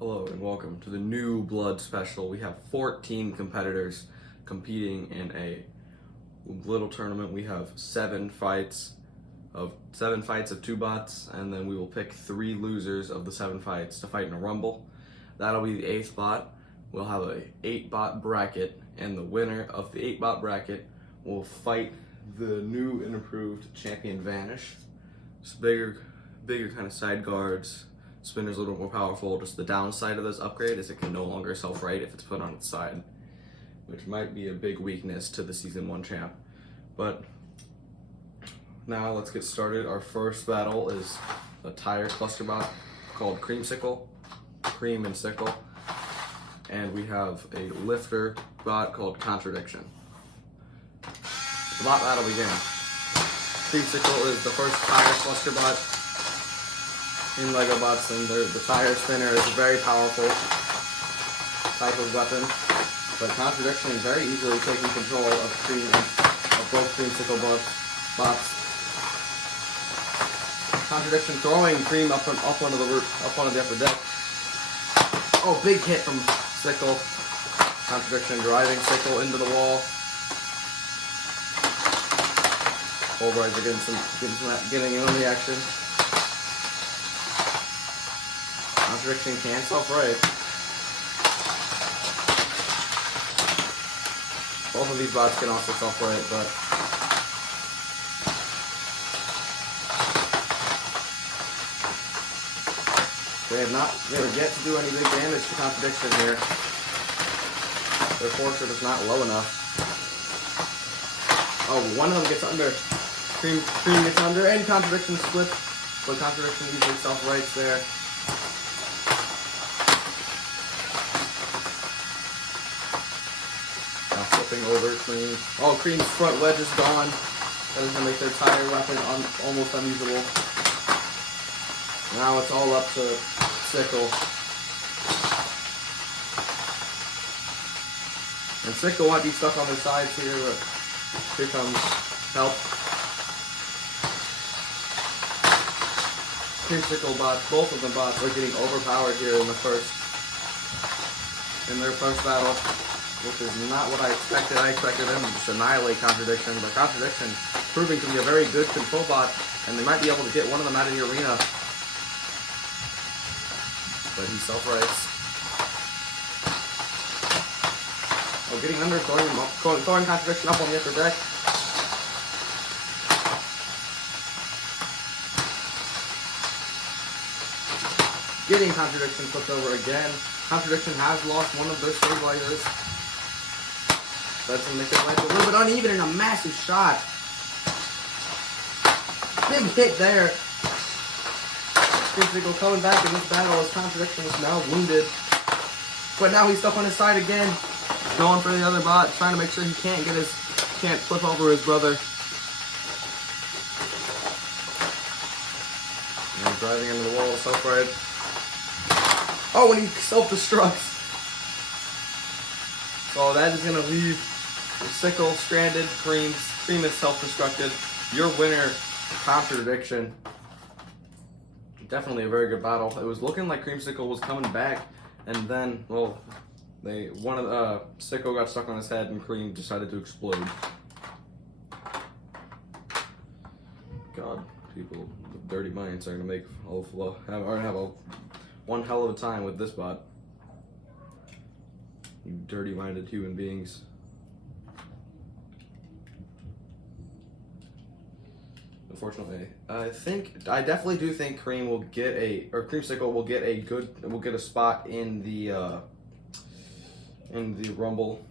Hello and welcome to the New Blood Special. We have 14 competitors competing in a little tournament. We have seven fights of 2 bots, and then we will pick 3 losers of the 7 fights to fight in a rumble. That'll be the 8th bot. We'll have a 8 bot bracket, and the winner of the 8 bot bracket will fight the new and improved champion Vanish. It's bigger kind of side guards. Spinner's a little more powerful. Just the downside of this upgrade is it can no longer self-right if it's put on its side, which might be a big weakness to the Season 1 champ. But now let's get started. Our first battle is a tire cluster bot called Creamsicle, Cream and Sickle. And we have a lifter bot called Contradiction. The bot battle begins. Creamsicle is the first tire cluster bot in LEGO bots, and the tire spinner is a very powerful type of weapon. But Contradiction is very easily taking control of both Creamsicle bots. Contradiction throwing Cream up onto the upper deck. Oh, big hit from Sickle. Contradiction driving Sickle into the wall. Overrides are getting in on the action. Contradiction can self-right. Both of these bots can also self-right, but they have yet to do any big damage to Contradiction here. Their force is not low enough. Oh, one of them gets under. Cream gets under, and Contradiction splits, but Contradiction usually self-rights there. Flipping over Cream. Oh, Cream's front wedge is gone. That is going to make their tire weapon almost unusable. Now it's all up to Sickle. And Sickle might be stuck on their sides here, but here comes help. Creamsicle bots, both of them bots are getting overpowered here in their first battle, which is not what I expected. I expected them to just annihilate Contradiction, but Contradiction proving to be a very good control bot, and they might be able to get one of them out of the arena. But he self-rights. Oh, getting under, throwing Contradiction up on the upper deck. Getting Contradiction flipped over again. Contradiction has lost one of their stabilizers. That's going to make it life a little bit uneven, and a massive shot. Big hit there. Creamsicle coming back in this battle as Contradiction is now wounded. But now he's stuck on his side again. Going for the other bot, trying to make sure he can't flip over his brother. And driving into the wall, self-right. Oh, and he self-destructs. So that is going to leave Sickle stranded. Cream is self-destructed. Your winner, Contradiction. Definitely a very good battle. It was looking like Creamsicle was coming back, and then, well, Sickle got stuck on his head, and Cream decided to explode. God, people with dirty minds are gonna have one hell of a time with this bot. You dirty-minded human beings. Unfortunately, I definitely do think Creamsicle will get a spot in the rumble,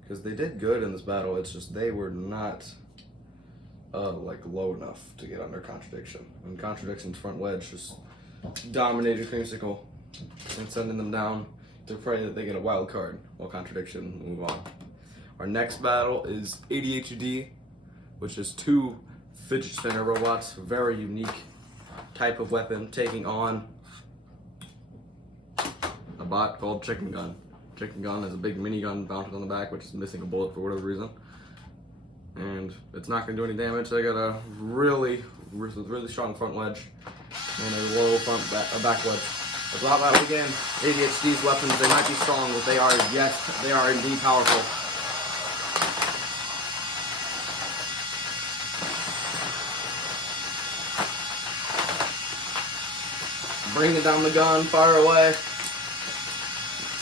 because they did good in this battle. It's just they were not low enough to get under Contradiction, and Contradiction's front wedge just dominated Creamsicle and sending them down to pray that they get a wild card while Contradiction move on. Our next battle is ADHD, which is 2 fidget spinner robots, very unique type of weapon, taking on a bot called Chicken Gun. Chicken Gun has a big minigun mounted on the back, which is missing a bullet for whatever reason. And it's not going to do any damage. They got a really strong front wedge and a low back wedge. The drop battle again. ADHD's weapons, they might be strong, but they are, yes, they are indeed powerful. Bringing down the gun, fire away.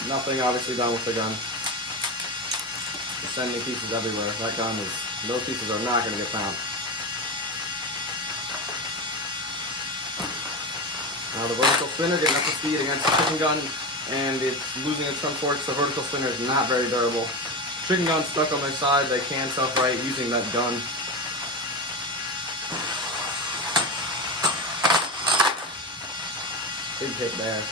Nothing obviously done with the gun. Just sending pieces everywhere. That gun is, those pieces are not going to get found. Now the vertical spinner getting up to speed against the chicken gun, and it's losing its front forks. The vertical spinner is not very durable. Chicken gun stuck on their side. They can self-right using that gun. Big hit there.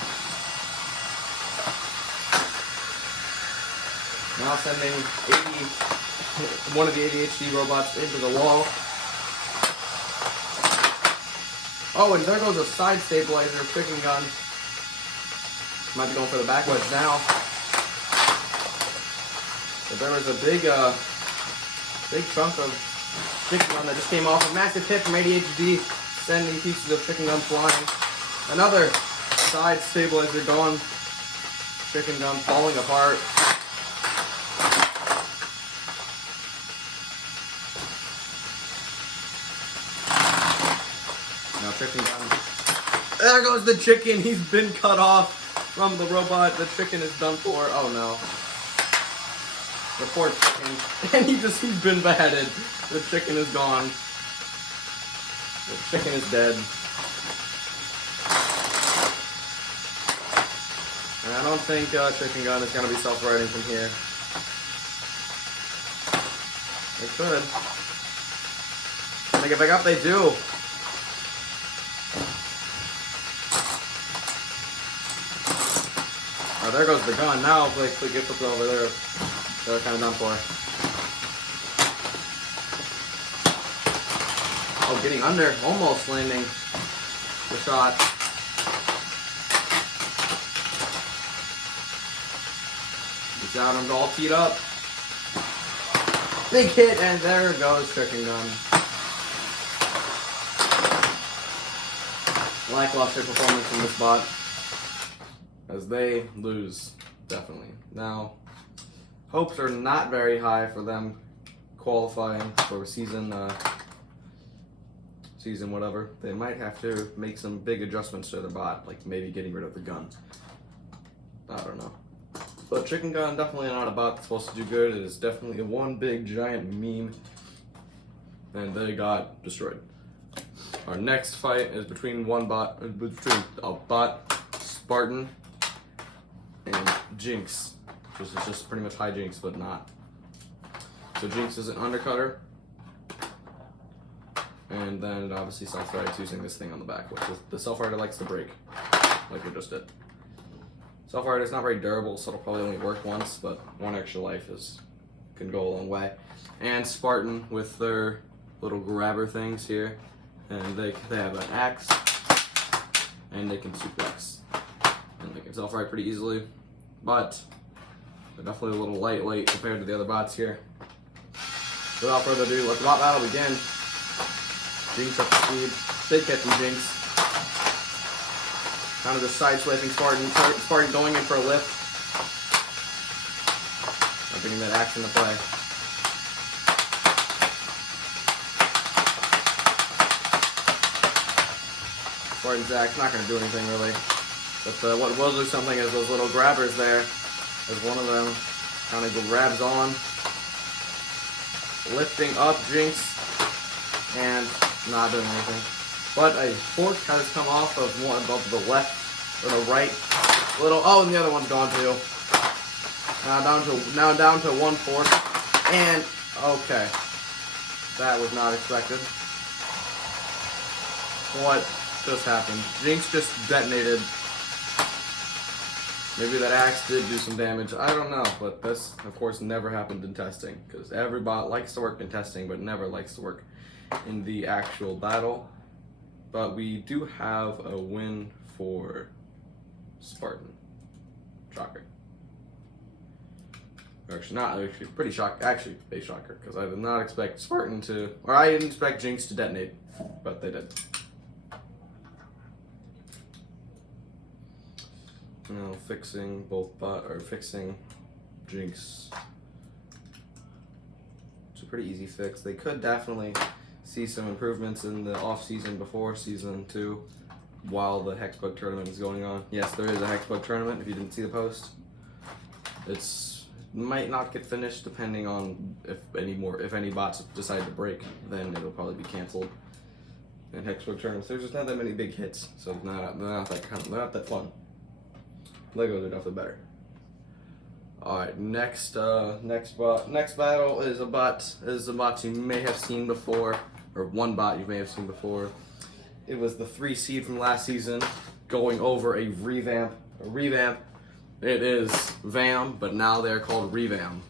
Now sending one of the ADHD robots into the wall. Oh, and there goes a side stabilizer chicken gun. Might be going for the back wedge now. But there was a big chunk of chicken gun that just came off. A massive hit from ADHD, sending pieces of chicken gun flying. Another side stabilizer gone. Chicken gun falling apart. Now chicken gun. There goes the chicken. He's been cut off from the robot. The chicken is done for. Oh no. The poor chicken. And he's been beheaded. The chicken is gone. The chicken is dead. And I don't think chicken gun is going to be self-righting from here. They could. Can they get back up? They do. Oh, there goes the gun. Now, if they get flipped over there, they're kind of done for. Oh, getting under. Almost landing the shot. He's got him all teed up. Big hit, and there goes chicken gun. Lackluster performance from this bot. As they lose, definitely. Now, hopes are not very high for them qualifying for season whatever. They might have to make some big adjustments to their bot, like maybe getting rid of the gun. I don't know. But chicken gun, definitely not a bot that's supposed to do good. It is definitely one big giant meme, and they got destroyed. Our next fight is between a bot, Spartan, and Jinx, which is just pretty much hijinks, but not. So Jinx is an undercutter, and then it obviously self-rights using this thing on the back, which the self-righter likes to break, like we just did. Self-righter is not very durable, so it'll probably only work once, but one extra life can go a long way. And Spartan with their little grabber things here, and they have an axe, and they can suplex. And they can self-right pretty easily, but they're definitely a little lightweight compared to the other bots here. Without further ado, let the bot battle begin. Jinx up to speed. Big hit from Jinx. Kind of just side-swiping Spartan. Spartan going in for a lift. I'm bringing that axe into play. Spartan's axe not going to do anything really. But what will do something is those little grabbers there, as one of them kind of grabs on, lifting up Jinx, and not doing anything. But a fork has come off of one above the left or the right. Oh, and the other one's gone too. Now down to one fork, and okay, that was not expected. What just happened? Jinx just detonated. Maybe that axe did do some damage. I don't know, but this, of course, never happened in testing, because every bot likes to work in testing, but never likes to work in the actual battle. But we do have a win for Spartan. Shocker. Actually, not actually, pretty shock. Actually, a shocker, because I did not expect Spartan to, or I didn't expect Jinx to detonate, but they did. fixing fixing Jinx. It's a pretty easy fix. They could definitely see some improvements in the off season before season 2 while the Hexbug tournament is going on. Yes, there is a Hexbug tournament if you didn't see the post. Might not get finished depending on if any bots decide to break, then it'll probably be canceled. And Hexbug tournaments, there's just not that many big hits, so they're not that fun. Legos are definitely better. Alright, next battle is a bot you may have seen before, or one bot you may have seen before. It was the 3 seed from last season going over a revamp. It is VAM, but now they're called Revamp.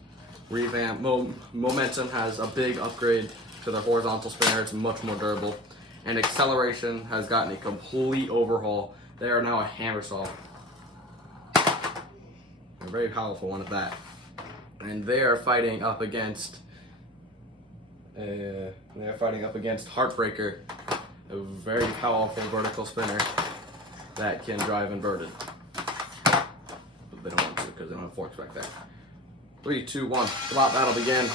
Momentum has a big upgrade to their horizontal spinner. It's much more durable. And Acceleration has gotten a complete overhaul. They are now a hammer saw. A very powerful one at that. And they are fighting up against Heartbreaker, a very powerful vertical spinner that can drive inverted. But they don't want to because they don't have forks back there. 3, 2, 1. The bot battle begin.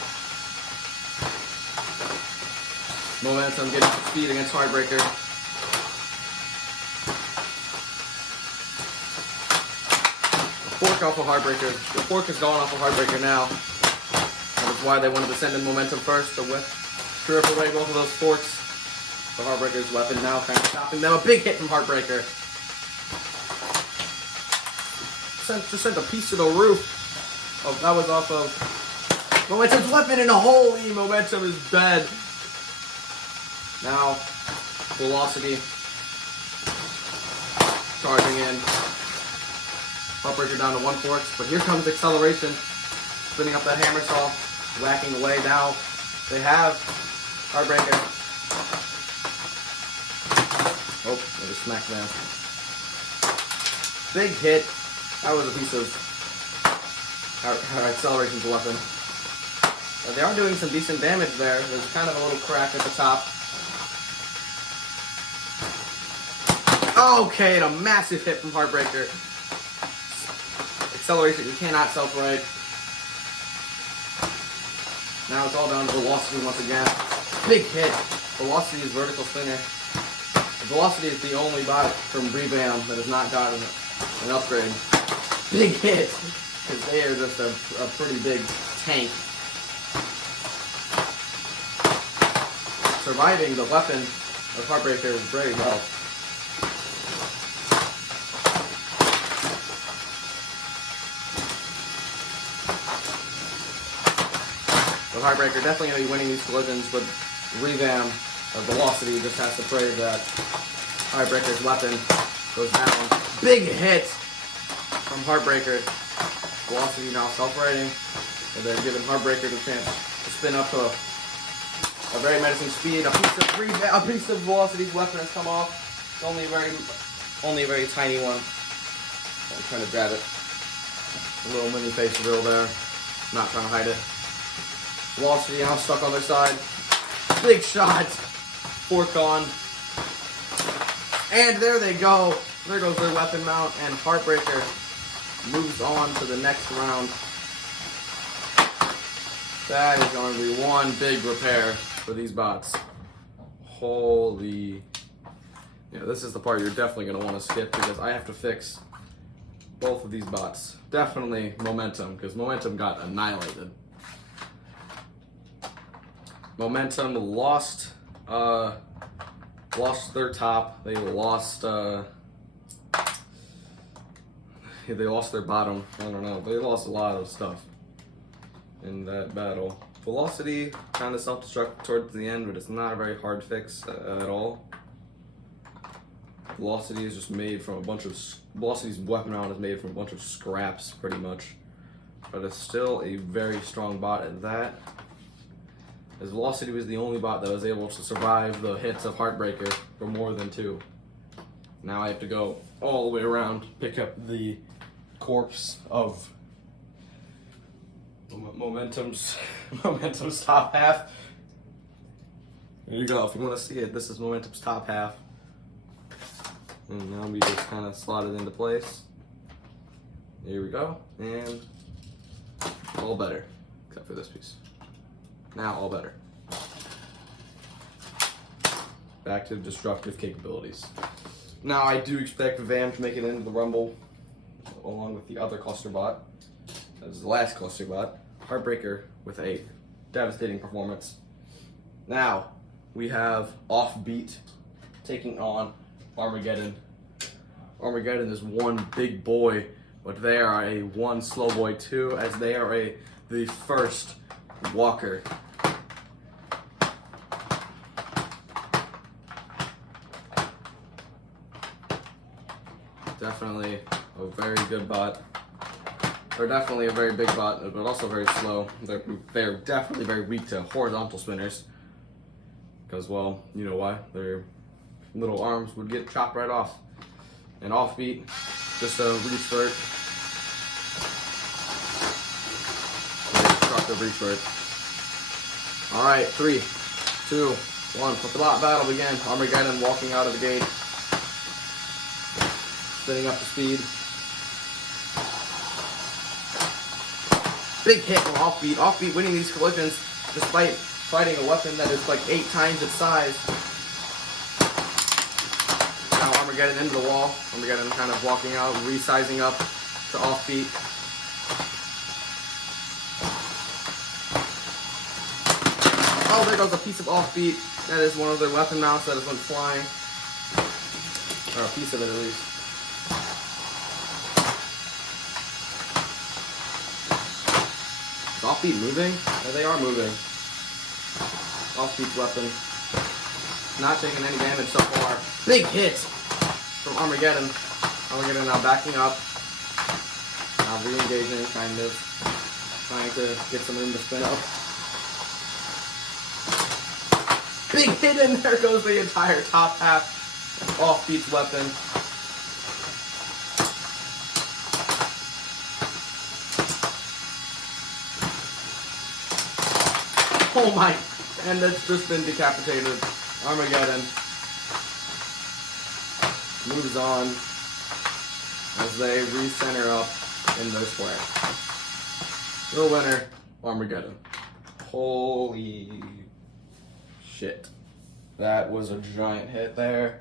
Momentum getting speed against Heartbreaker. The fork off of Heartbreaker. The fork is gone off of Heartbreaker now. That is why they wanted to send in Momentum first to strip away both of those forks. The Heartbreaker's weapon now kind of stopping them. A big hit from Heartbreaker. Just sent a piece to the roof. Oh, that was off of Momentum's weapon, and holy, Momentum is dead. Now, Velocity charging in. Heartbreaker down to 1 fork, but here comes Acceleration, spinning up that hammer saw, whacking away. Now they have Heartbreaker. Oh, they just smacked them. Big hit. That was a piece of Acceleration's weapon. But they are doing some decent damage there. There's kind of a little crack at the top. Okay, and a massive hit from Heartbreaker. Acceleration, you cannot self-ride. Now it's all down to Velocity once again. Big hit. Velocity is vertical spinner. Velocity is the only bot from Revamp that has not gotten an upgrade. Big hit, because they are just a pretty big tank. Surviving the weapon of Heartbreaker very well. The Heartbreaker definitely going to be winning these collisions, but Revamp, or Velocity, just has to pray that Heartbreaker's weapon goes down. Big hit from Heartbreaker. Velocity now self-righting, and they're giving Heartbreaker the chance to spin up to a very menacing speed. A piece of Velocity's weapon has come off. It's only a very tiny one. I'm trying to grab it. A little mini face reveal there. Not trying to hide it. Velocity now stuck on their side. Big shot. Fork on. And there they go. There goes their weapon mount, and Heartbreaker moves on to the next round. That is going to be one big repair for these bots. Holy. Yeah, this is the part you're definitely going to want to skip because I have to fix both of these bots. Definitely Momentum, because Momentum got annihilated. Momentum lost their top. They lost their bottom. I don't know. They lost a lot of stuff in that battle. Velocity kind of self-destruct towards the end, but it's not a very hard fix at all. Velocity is just made from a bunch of... Velocity's weapon round is made from a bunch of scraps, pretty much. But it's still a very strong bot at that. As Velocity was the only bot that was able to survive the hits of Heartbreaker for more than 2. Now I have to go all the way around, pick up the corpse of Momentum's top half. There you go. If you want to see it, this is Momentum's top half. And now we just kind of slot it into place. Here we go, and all better, except for this piece. Now all better. Back to destructive capabilities. Now I do expect Vam to make it into the Rumble, along with the other cluster bot. That was the last cluster bot. Heartbreaker with a devastating performance. Now we have Offbeat taking on Armageddon. Armageddon is one big boy, but they are a one slow boy too, as they are the first walker. Definitely a very good bot. They're definitely a very big bot, but also very slow. They're definitely very weak to horizontal spinners. Because, well, you know why? Their little arms would get chopped right off. And Offbeat, just a restart. Destructive restart. Alright, 3, 2, 1. Let the bot battle begin. Armageddon walking out of the gate. Spinning up to speed. Big hit from Offbeat. Offbeat winning these collisions despite fighting a weapon that is like 8 times its size. Now Armageddon into the wall. Armageddon kind of walking out, resizing up to Offbeat. Oh, there goes a piece of Offbeat. That is one of their weapon mounts that has went flying. Or a piece of it at least. Is Offbeat moving? Yeah, they are moving. Offbeat's weapon. Not taking any damage so far. Big hit from Armageddon. Armageddon now backing up. Now re-engaging, kind of. Trying to get some room to spin up. Big hit, and there goes the entire top half of Offbeat's weapon. Oh my, and that's just been decapitated. Armageddon moves on as they recenter up in their square. The winner, Armageddon. Holy shit. That was a giant hit there.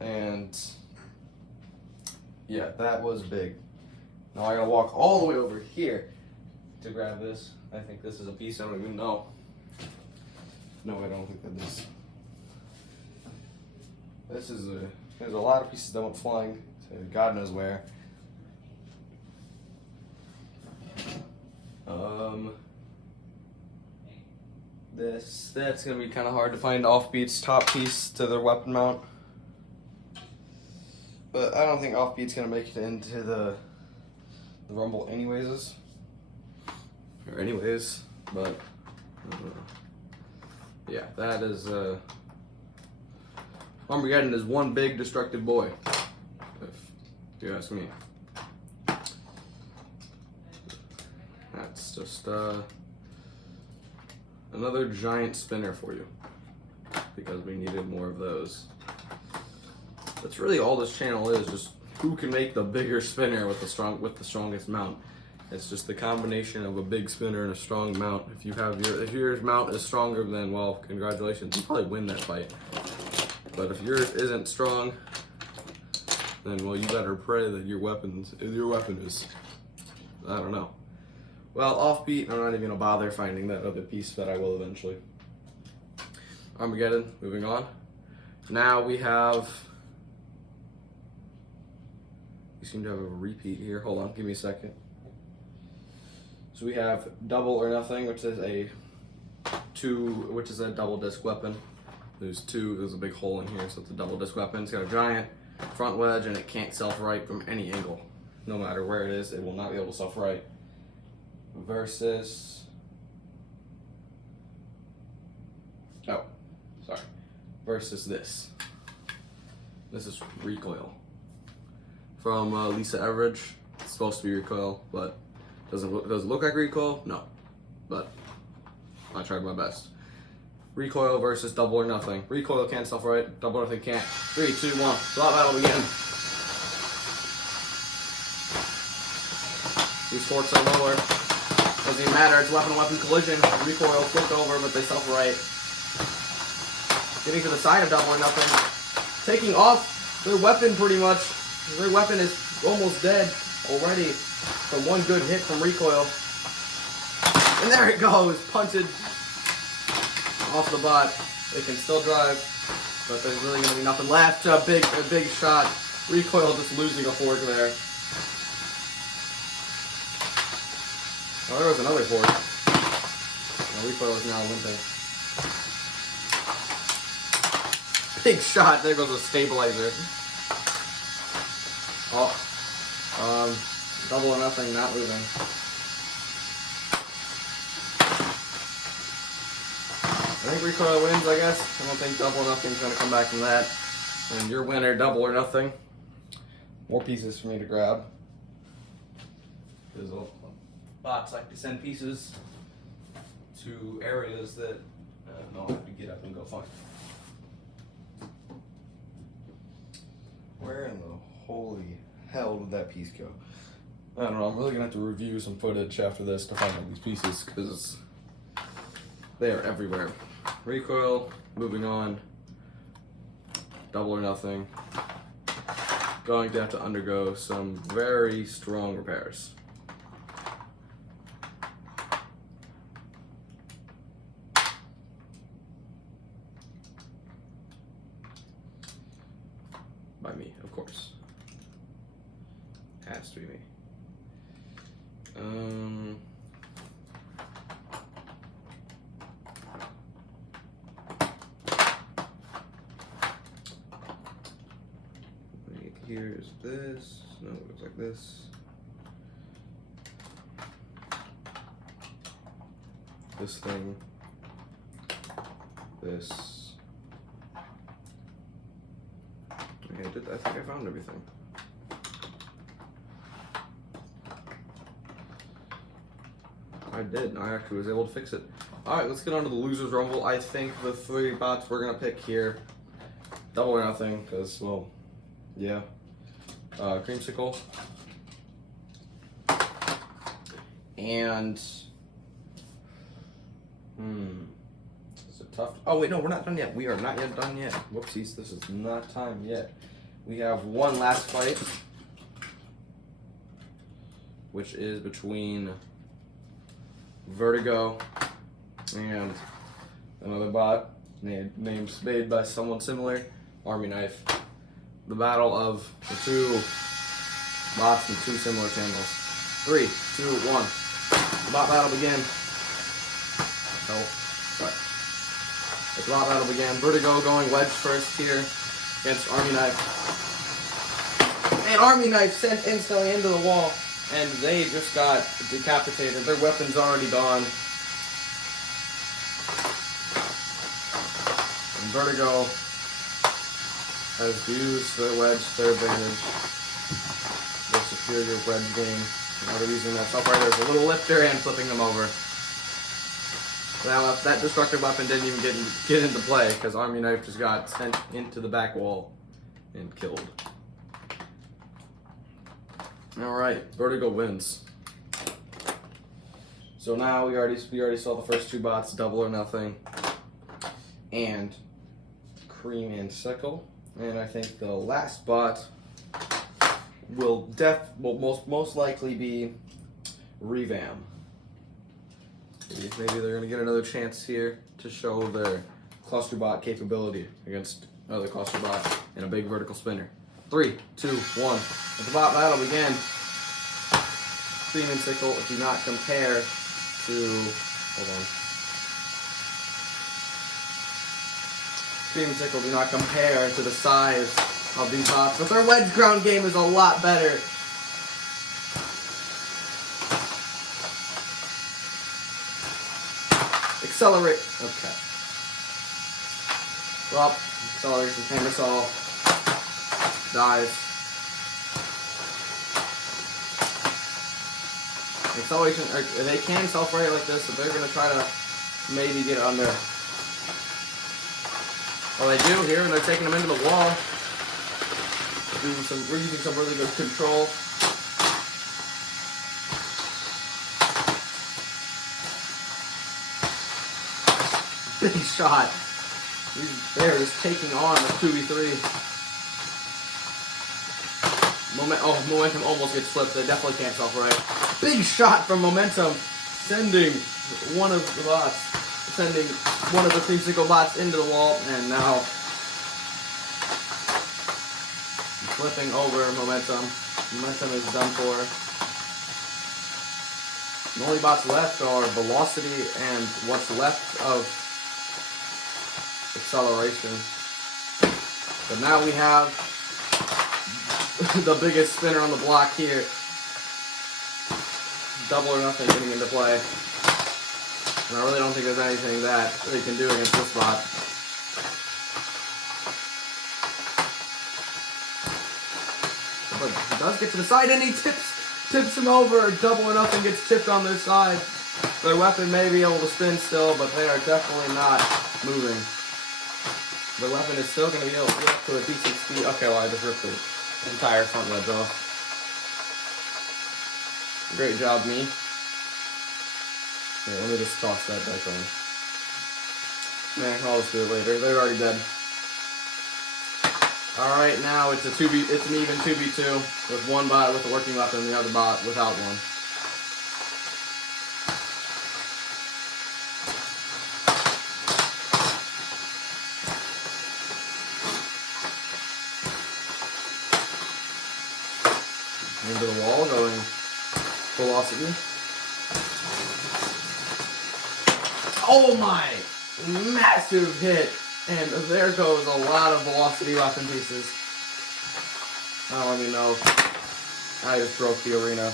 And yeah, that was big. Now I gotta walk all the way over here to grab this. I think this is a piece I don't even know. No, I don't think that is. This is there's a lot of pieces that went flying to God knows where. That's gonna be kind of hard to find. Offbeat's top piece to their weapon mount, but I don't think Offbeat's gonna make it into the Rumble anyways. But yeah, that is Armageddon is one big destructive boy, if you ask me. That's just another giant spinner for you, because we needed more of those. That's really all this channel is, just who can make the bigger spinner with the strongest mount. It's just the combination of a big spinner and a strong mount. If your mount is stronger, then well, congratulations, you probably win that fight. But if yours isn't strong, then well, you better pray that your weapon is, I don't know. Well, Offbeat, I'm not even gonna bother finding that other piece, that I will eventually. Armageddon, moving on. Now we seem to have a repeat here. Hold on, give me a second. So we have Double or Nothing, which is a double disc weapon. There's a big hole in here, so it's a double disc weapon. It's got a giant front wedge, and it can't self-right from any angle. No matter where it is, it will not be able to self-right. Versus this. This is Recoil from Lisa Everidge. It's supposed to be Recoil, but does it look like Recoil? No, but I tried my best. Recoil versus Double or Nothing. Recoil can't self-right. Double or Nothing can't. 3, 2, 1. Slot battle begin. These forks are lower. Doesn't even matter. It's weapon-to-weapon collision. Recoil flipped over, but they self-right. Getting to the side of Double or Nothing. Taking off their weapon pretty much. Their weapon is almost dead already from one good hit from Recoil. And there it goes. Punted off the bot. They can still drive, but there's really going to be nothing left. A big shot. Recoil just losing a fork there. Oh, there was another fork. Recoil is now limping. Big shot. There goes a stabilizer. Oh. Double or Nothing, not moving. I think Recoil wins, I guess. I don't think Double or Nothing's going to come back from that. And your winner, Double or Nothing. More pieces for me to grab. There's bots like to send pieces to areas that I'll have to get up and go find. Where in the holy hell did that piece go? I don't know. I'm really going to have to review some footage after this to find all these pieces because they are everywhere. Recoil, moving on. Double or Nothing. Going to have to undergo some very strong repairs. By me, of course. Has to be me. Wait, here's this. No, it looks like this. This thing. This. Okay, I think I found everything. I did. I actually was able to fix it. Alright, let's get on to the Losers Rumble. I think the 3 bots we're going to pick here. Double or Nothing, because, well, yeah. Creamsicle. And... It's a tough... Oh, wait, no, we're not done yet. We are not yet done yet. Whoopsies, this is not time yet. We have one last fight, which is between Vertigo and another bot named Spade by someone similar, Army Knife. The battle of the 2 bots from 2 similar channels. 3, 2, 1. The bot battle began. Oh, sorry. The bot battle began. Vertigo going wedge first here against Army Knife. And Army Knife sent instantly into the wall. And they just got decapitated. Their weapon's already gone. And Vertigo has used their wedge to their advantage. Their superior wedge game. Now they're using that self-rider as a little lifter and flipping them over. Now that destructive weapon didn't even get into play because Army Knife just got sent into the back wall and killed. Alright, Vertigo wins. So now we already saw the first 2 bots, Double or Nothing, and Creamsicle. And I think the last bot will most likely be Revamp. Maybe they're gonna get another chance here to show their cluster bot capability against another cluster bot in a big vertical spinner. 3, 2, 1. As the bot battle began, Creamsicle do not compare to... Hold on. Creamsicle do not compare to the size of these bots, but their wedge ground game is a lot better. Accelerate. Okay. Well, acceleration hammer saw. Dies. Acceleration, they can self-right like this, so they're going to try to maybe get under. Well, they do here, and they're taking them into the wall. We're using some really good control. Big shot. These bears taking on the 2v3. Momentum almost gets flipped. They definitely can't self-right. Big shot from Momentum, sending one of the creamsicle bots into the wall, and now flipping over Momentum. Momentum is done for. The only bots left are Velocity and what's left of Acceleration. But now we have the biggest spinner on the block here. Double or Nothing getting into play. And I really don't think there's anything that they can do against this bot. But he does get to the side, and he tips him over. Double or Nothing gets tipped on their side. Their weapon may be able to spin still, but they are definitely not moving. The weapon is still going to be able to get up to a decent speed. Okay, well, I just ripped the entire front ledge off. Great job, me. Yeah, let me just toss that back on. Man, I'll just do it later. They're already dead. Alright, now it's an even 2v2 with one bot with a working weapon and the other bot without one. Into the wall, going Velocity. Oh my! Massive hit! And there goes a lot of Velocity weapon pieces. Now let me know. I just broke the arena.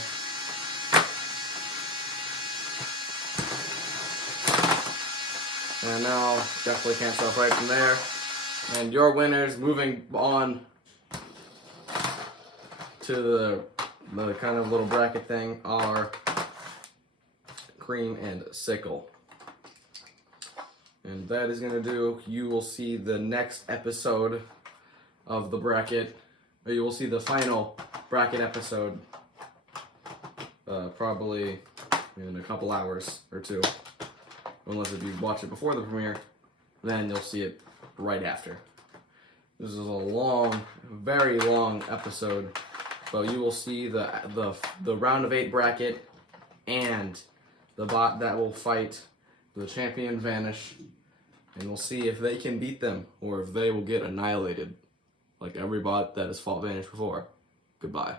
And now definitely can't self-right from there. And your winners, moving on to the kind of little bracket thing, are Cream and Sickle. And that is going to do, you will see the next episode of the bracket, or you will see the final bracket episode probably in a couple hours or two. Unless if you watch it before the premiere, then you'll see it right after. This is a long, very long episode. So you will see the round of 8 bracket and the bot that will fight the champion Vanish, and we'll see if they can beat them or if they will get annihilated like every bot that has fought Vanish before. Goodbye.